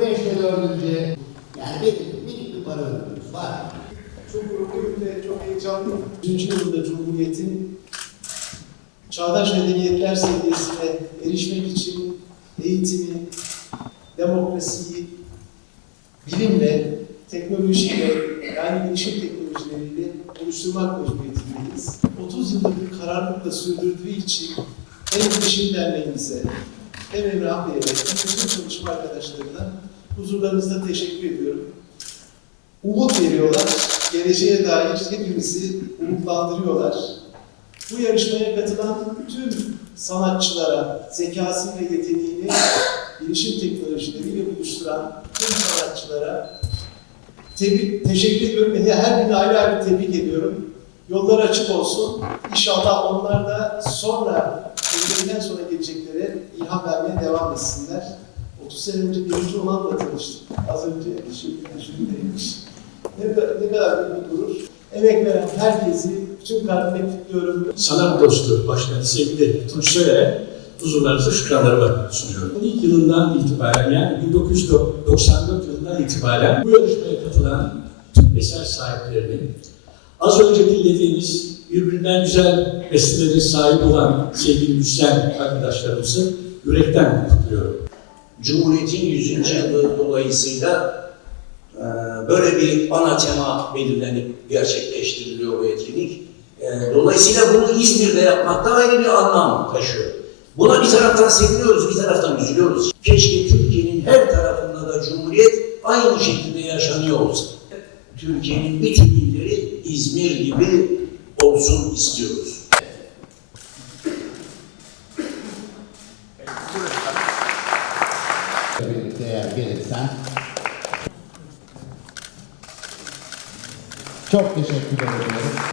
beşte dördüncü. Yani benim minik bir para ödülümüz var. Çok mutluyum ve çok heyecanlıyım. 100. yılında Cumhuriyet'in çağdaş medeniyetler seviyesine erişmek için eğitimi, demokrasiyi, bilimle, teknolojiyle, yani bilişim teknolojileriyle oluşturmak mecburiyetindeyiz. 30 yıldır bir kararlılıkla sürdürdüğü için hem Bilişim Derneğimize, hem Emrah Bey'e, hem bütün çalışma arkadaşlarına huzurlarınızda teşekkür ediyorum umut veriyorlar. Geleceğe dair hepimizi umutlandırıyorlar. Bu yarışmaya katılan tüm sanatçılara, zekası ve yeteneğini bilişim teknolojileriyle buluşturan tüm sanatçılara tebrik, teşekkür ediyorum ve her birine ayrı ayrı tebrik ediyorum. Yolları açık olsun. İnşallah onlar da sonra, kendilerinden sonra geleceklere ilham vermeye devam etsinler. 30 sene önce birinci olanla tanıştık. Az önce şimdi düşündeymiş. Ne, ne kadar büyük bir gurur. Emek veren herkesi bütün kalbimle kutluyorum. sanat dostu başkanı sevgili Tunç Soyer'e huzurlarınızda şükranlarımı sunuyorum. İlk yılından itibaren yani 1994 yılından itibaren bu yarışmaya katılan tüm eser sahiplerini az önce dinlediğiniz birbirinden güzel bestelerin sahibi olan sevgili müzisyen arkadaşlarımızı yürekten kutluyorum. Cumhuriyet'in 100. yılı dolayısıyla e, böyle bir ana tema belirlenip gerçekleştiriliyor bu etkinlik. E, Dolayısıyla bunu İzmir'de yapmakta ayrı bir anlam taşıyor. Buna bir taraftan seviniyoruz, bir taraftan üzülüyoruz. Keşke Türkiye'nin her tarafında da Cumhuriyet aynı şekilde yaşanıyor olsa. Türkiye'nin bütün illeri İzmir gibi olsun istiyoruz. Çok teşekkür ederim.